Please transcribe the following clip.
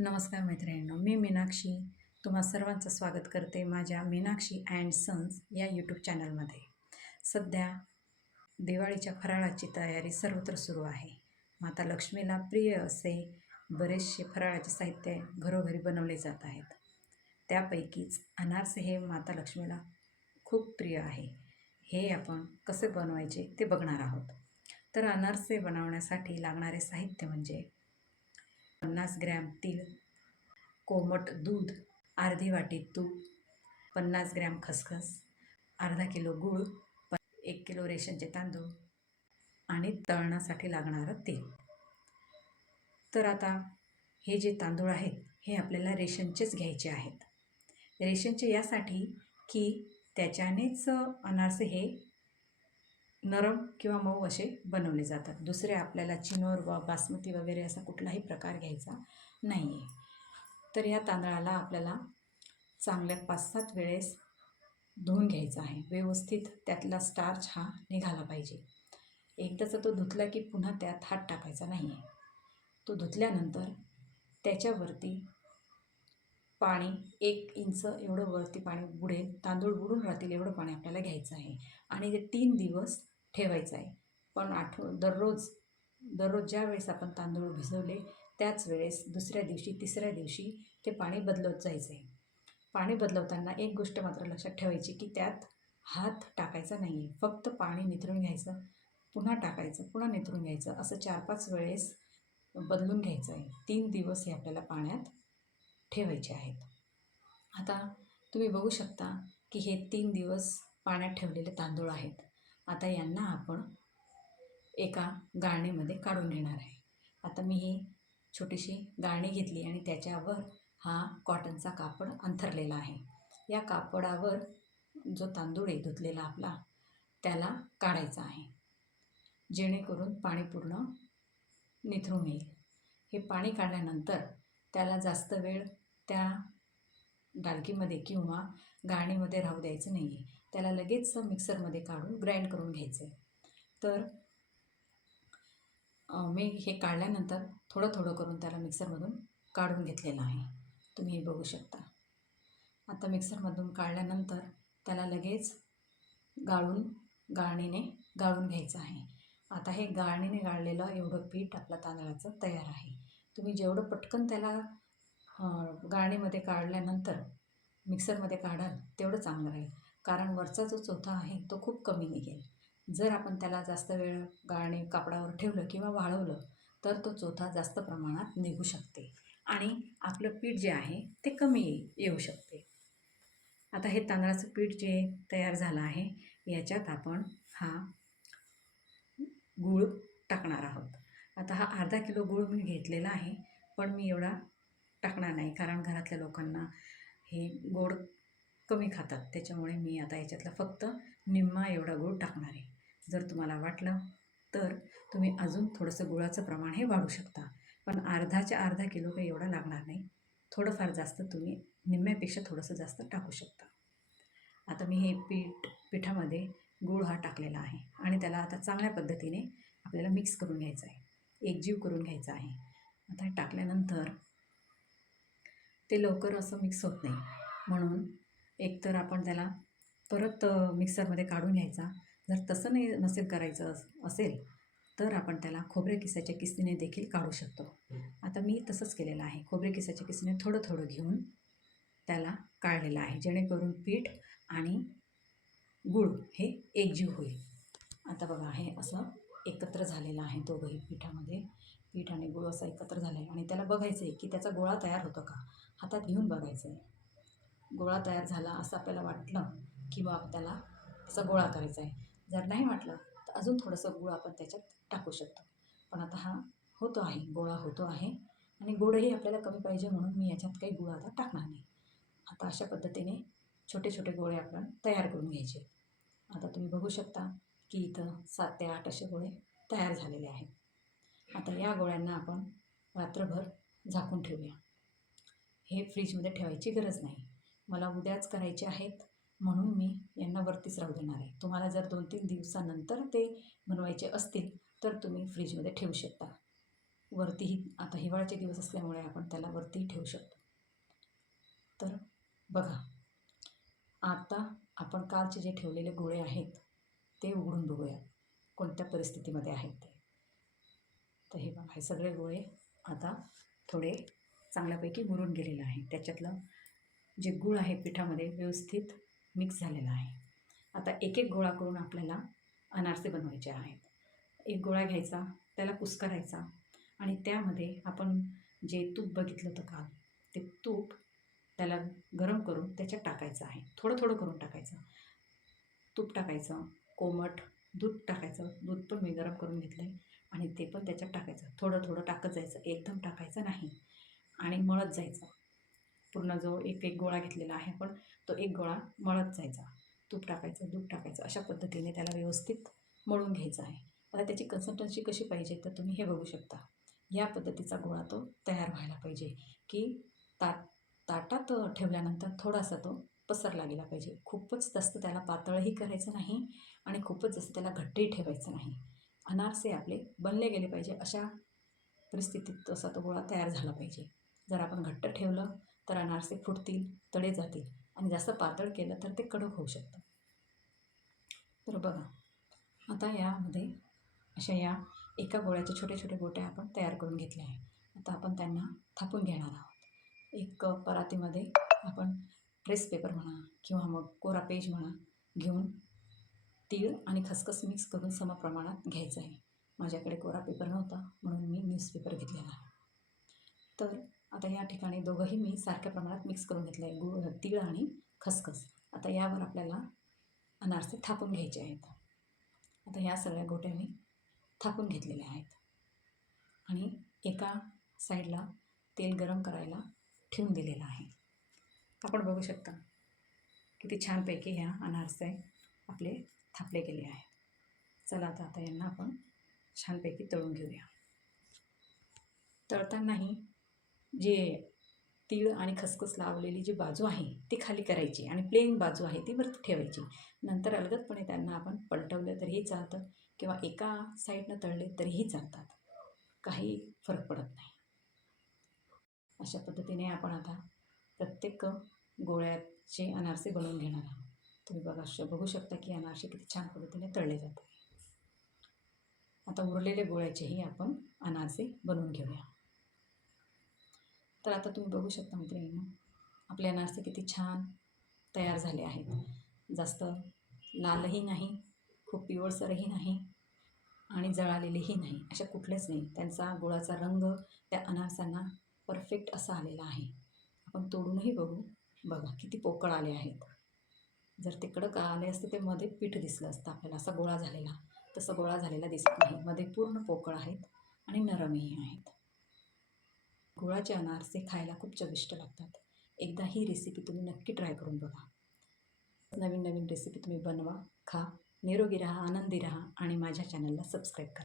नमस्कार मैत्रिणींनो, मी मीनाक्षी तुम्हा सर्वांचं स्वागत करते माझ्या मीनाक्षी अँड सन्स या यूट्यूब चॅनलमध्ये. सध्या दिवाळीच्या फराळाची तयारी सर्वत्र सुरू आहे. माता लक्ष्मीला प्रिय असे बरेचसे फराळाचे साहित्य घरोघरी बनवले जात आहेत. त्यापैकीच अनारसे हे माता लक्ष्मीला खूप प्रिय आहे. हे आपण कसे बनवायचे ते बघणार आहोत. तर अनारसे बनवण्यासाठी लागणारे साहित्य म्हणजे 50 ग्रॅम तीळ, कोमट दूध, अर्धी वाटी तूप, 50 ग्रॅम खसखस, अर्धा किलो गूळ, 1 किलो रेशनचे तांदूळ आणि तळणासाठी लागणारं तेल. तर आता हे जे तांदूळ आहेत हे आपल्याला रेशनचेच घ्यायचे आहेत. रेशनचे यासाठी की त्याच्यानेच अनारसे हे नरम किंवा मऊ असे बनवले जातात. दुसरे आपल्याला चिनोर व बासमती वगैरे असा कुठलाही प्रकार घ्यायचा नाही आहे. तर या तांदळाला आपल्याला चांगल्या 5-7 वेळेस धुवून घ्यायचा आहे. व्यवस्थित त्यातला स्टार्च हा निघाला पाहिजे. एकदाचा तो धुतला की पुन्हा त्यात हात टाकायचा नाही आहे. तो धुतल्यानंतर त्याच्यावरती पाणी 1 इंच एवढं वरती पाणी बुडेल, तांदूळ बुडून राहतील एवढं पाणी आपल्याला घ्यायचं आहे आणि ते 3 दिवस ठेवायचं आहे. पण दररोज ज्या वेळेस आपण तांदूळ भिजवले त्याच वेळेस दुसऱ्या दिवशी तिसऱ्या दिवशी ते पाणी बदलत जायचं आहे. पाणी बदलवताना एक गोष्ट मात्र लक्षात ठेवायची की त्यात हात टाकायचा नाही आहे. फक्त पाणी निथळून घ्यायचं, पुन्हा टाकायचं, पुन्हा निथळून घ्यायचं, असं 4-5 वेळेस बदलून घ्यायचं आहे. 3 दिवस हे आपल्याला पाण्यात ठेवायचे आहेत. आता तुम्ही बघू शकता की हे 3 दिवस पाण्यात ठेवलेले तांदूळ आहेत. आता यांना आपण एका गाळणीमध्ये काढून घेणार आहे. आता मी ही छोटीशी गाळणी घेतली आणि त्याच्यावर हा कॉटनचा कापड अंथरलेला आहे. या कापडावर जो तांदूळ आहे धुतलेला आपला त्याला काढायचा आहे, जेणेकरून पाणी पूर्ण निथळून येईल. हे पाणी काढल्यानंतर त्याला जास्त वेळ त्या डालकीमध्ये किंवा गाळणीमध्ये राहू द्यायचं नाही आहे. त्याला लगेच मिक्सरमध्ये काढून ग्राइंड करून घ्यायचं आहे. तर मी हे काढल्यानंतर थोडं थोडं करून त्याला मिक्सरमधून काढून घेतलेलं आहे. तुम्ही हे बघू शकता. आता मिक्सरमधून काढल्यानंतर त्याला लगेच गाळणीने गाळून घ्यायचं आहे. आता हे गाळणीने गाळलेलं एवढं पीठ आपलं तांदळाचं तयार आहे. तुम्ही जेवढं पटकन त्याला गाळणीमध्ये काढल्यानंतर मिक्सरमध्ये काढाल तेवढं चांगलं राहील, कारण वरचा जो चोथा आहे तो खूप कमी निघेल. जर आपण त्याला जास्त वेळ गाळणी कापडावर ठेवलं किंवा वाळवलं तर तो चोथा जास्त प्रमाणात निघू शकते आणि आपलं पीठ जे आहे ते कमी येऊ शकते. आता हे तांदळाचं पीठ जे तयार झालं आहे याच्यात आपण हा गूळ टाकणार आहोत. आता हा अर्धा किलो गूळ मी घेतलेला आहे, पण मी एवढा टाकणार नाही कारण घरातल्या लोकांना हे गोड कमी खातात. त्याच्यामुळे मी आता याच्यातला फक्त निम्मा एवढा गूळ टाकणार आहे. जर तुम्हाला वाटलं तर तुम्ही अजून थोडंसं गुळाचं प्रमाण हे वाढवू शकता, पण अर्धा किलो काही एवढा लागणार नाही. थोडंफार जास्त तुम्ही निम्म्यापेक्षा थोडंसं जास्त टाकू शकता. आता मी हे पिठामध्ये गूळ हा टाकलेला आहे आणि त्याला आता चांगल्या पद्धतीने आपल्याला मिक्स करून घ्यायचं आहे, एकजीव करून घ्यायचं आहे. आता हे टाकल्यानंतर ते लवकर असं मिक्स होत नाही, म्हणून एकतर आपण त्याला परत मिक्सरमध्ये काढून घ्यायचा. जर तसं नसेल करायचं असेल तर आपण त्याला खोबरे किसाच्या किसणीने देखील काढू शकतो. आता मी तसंच केलेलं आहे. खोबरे किसाच्या किसणीने थोडं थोडं घेऊन त्याला काढलेलं आहे, जेणेकरून पीठ आणि गूळ हे एकजीव होईल. आता बघा हे असं एकत्र झालेलं आहे. दोघंही पीठ आणि गूळ असं एकत्र झालं आहे आणि त्याला बघायचं आहे की त्याचा गोळा तयार होतो का, हातात घेऊन बघायचं आहे. गोळा तयार झाला असं आपल्याला वाटलं की मग त्याला त्याचा गोळा करायचा आहे. जर नाही वाटलं तर अजून थोडंसं गूळ आपण त्याच्यात टाकू शकतो. पण आता हा होतो आहे, गोळा होतो आहे आणि गोडही आपल्याला कमी पाहिजे म्हणून मी याच्यात काही गूळ आता टाकणार नाही. आता अशा पद्धतीने छोटे छोटे गोळे आपण तयार करून घ्यायचे. आता तुम्ही बघू शकता की इथं 7 ते 8 असे गोळे तयार झालेले आहेत. आता या गोळ्यांना आपण रात्रभर झाकून ठेवूया. हे फ्रीजमध्ये ठेवायची गरज नाही. मला उद्याच करायचे आहेत म्हणून मी यांना वरतीच राहू देणार आहे. तुम्हाला जर 2-3 दिवसानंतर ते बनवायचे असतील तर तुम्ही फ्रीजमध्ये ठेवू शकता. वरतीही आता हिवाळ्याचे दिवस असल्यामुळे आपण त्याला वरतीही ठेवू शकतो. तर बघा, आता आपण कालचे जे ठेवलेले गोळे आहेत ते उघडून बघूया कोणत्या परिस्थितीमध्ये आहेत ते. तर हे बघा, हे सगळे गोळे आता थोडे चांगल्यापैकी मुरून गेलेलं आहे. त्याच्यातलं जे गूळ आहे पिठामध्ये व्यवस्थित मिक्स झालेलं आहे. आता एक एक गोळा करून आपल्याला अनारसे बनवायचे आहेत. एक गोळा घ्यायचा, त्याला कुस्करायचा आणि त्यामध्ये आपण जे तूप बघितलं होतं काल, ते तूप त्याला गरम करून त्याच्यात टाकायचं आहे. थोडं थोडं करून टाकायचं. तूप टाकायचं, कोमट दूध टाकायचं. दूध पण मी गरम करून घेतलं आहे आणि ते पण त्याच्यात टाकायचं. थोडं थोडं टाकत जायचं, एकदम टाकायचं नाही आणि मळत जायचं. पूर्ण जो एक एक गोळा घेतलेला आहे आपण, तो एक गोळा मळत जायचा. तूप टाकायचं, दूध टाकायचं, अशा पद्धतीने त्याला व्यवस्थित मळून घ्यायचं आहे. आता त्याची कन्सिस्टन्सी कशी पाहिजे तर तुम्ही हे बघू शकता. या पद्धतीचा गोळा तो तयार व्हायला पाहिजे की ताटात ठेवल्यानंतर थोडासा तो पसरला गेला पाहिजे. खूपच जास्त त्याला पातळही करायचं नाही आणि खूपच जास्त त्याला घट्टही ठेवायचं नाही. अनारसे आपले बनले गेले पाहिजे अशा परिस्थितीत तसा तो गोळा तयार झाला पाहिजे. जर आपण घट्ट ठेवलं तर अनारसे फुटतील, तडे जातील आणि जास्त पातळ केलं तर ते कडक होऊ शकतं. तर बघा, आता यामध्ये अशा या एका गोळ्याचे छोटे छोटे गोटे आपण तयार करून घेतले आहे. आता आपण त्यांना थापून घेणार आहोत. एक परातीमध्ये आपण ट्रेस पेपर म्हणा किंवा मग कोरा पेज म्हणा घेऊन तीळ आणि खसखस मिक्स करून समप्रमाणात घ्यायचं आहे. माझ्याकडे कोरा पेपर नव्हता म्हणून मी न्यूजपेपर घेतलेला आहे. तर आता या ठिकाणी दोघंही मी सारख्या प्रमाणात मिक्स करून घेतलं आहे, तीळ आणि खसखस. आता यावर आपल्याला अनारसे थापून घ्यायचे आहेत. आता ह्या सगळ्या गोट्या मी थापून घेतलेल्या आहेत आणि एका साईडला तेल गरम करायला ठेवून दिलेलं आहे. आपण बघू शकता किती छानपैकी ह्या अनारसे आपले थापले गेले आहेत. चला आता यांना आपण छानपैकी तळून घेऊया. तळतानाही जे तीळ आणि खसखस लावलेली जी बाजू आहे ती खाली करायची आणि प्लेन बाजू आहे ती वरती ठेवायची. नंतर अलगदपणे त्यांना आपण पलटवलं तरीही चालतं किंवा एका साईडनं तळले तरीही चालतात. काही फरक पडत नाही. अशा पद्धतीने आपण आता प्रत्येक गोळ्याचे अनारसे बनवून घेणार आहोत. तुम्ही बघू शकता की अनारसे किती छान पद्धतीने तळले जातात. आता उरलेल्या गोळ्याचेही आपण अनारसे बनवून घेऊया. तर आता तुम्ही बघू शकता मैत्रिणींनो, आपले अनारसे किती छान तयार झाले आहेत. जास्त लालही नाही, खूप पिवळसरही नाही आणि जळालेलेही नाही, अशा कुठलेच नाही. त्यांचा गुळाचा रंग त्या अनारसांना परफेक्ट असा आलेला आहे. आपण तोडूनही बघू. बघा किती पोकळ आले आहेत. जर ते कडक आले असते ते मध्ये पीठ दिसलं असतं आपल्याला, असा गोळा झालेला. तसं गोळा झालेला दिसत नाही. मध्ये पूर्ण पोकळ आहेत आणि नरमही आहेत. गुळाचे अनारसे खायला खूप चविष्ट लागतात. एकदा ही रेसिपी तुम्ही नक्की ट्राय करून बघा. नवीन नवीन रेसिपी तुम्ही बनवा, खा, निरोगी राहा, आनंदी राहा आणि माझ्या चॅनलला सबस्क्राईब करा.